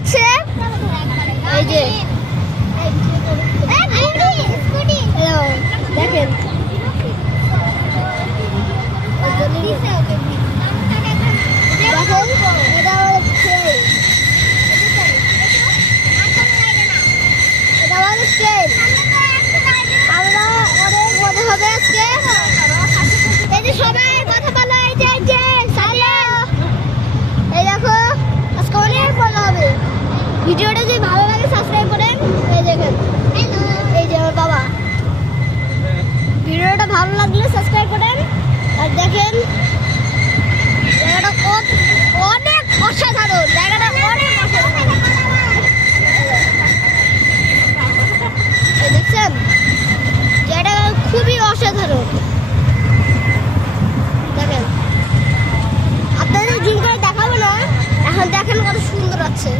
যাচ্ছে, এই যে দেখেন আমরা অনেক মজা হবে আজকে। এই যে সবাই কথা বলো, এই যে এই দেখো আজকে অনেক মজা হবে। ভিডিওটা যদি ভালো লাগে সাবস্ক্রাইব করেন। এই দেখেন এই যে আমার বাবা, ভিডিওটা ভালো লাগলে সাবস্ক্রাইব করেন। আর দেখেন জায়গাটা অনেক অসাধারণ, জায়গাটা অনেক অসাধারণ। দেখছেন জায়গাটা খুবই অসাধারণ। দেখেন আপনাদের জুম করে দেখাবো না, এখন দেখেন কত সুন্দর আছে।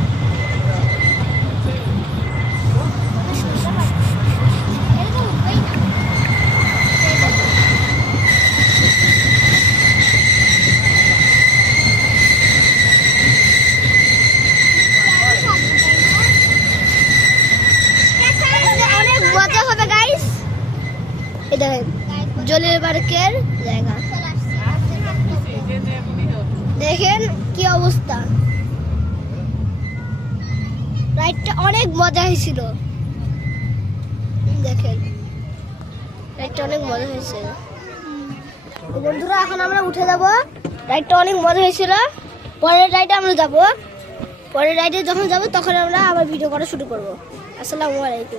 অনেক মজা হবে গাইস। এই দেখেন জলের পার্কের জায়গা, দেখেন কি অবস্থা। রাইডটা অনেক মজা হয়েছিল, দেখেন রাইডটা অনেক মজা হয়েছে। বন্ধুরা এখন আমরা উঠে যাব, রাইডটা অনেক মজা হয়েছিল। পরের রাইডে আমরা যাব, পরের রাইডে যখন যাব তখন আমরা আবার ভিডিও করা শুরু করব। আসসালামু আলাইকুম।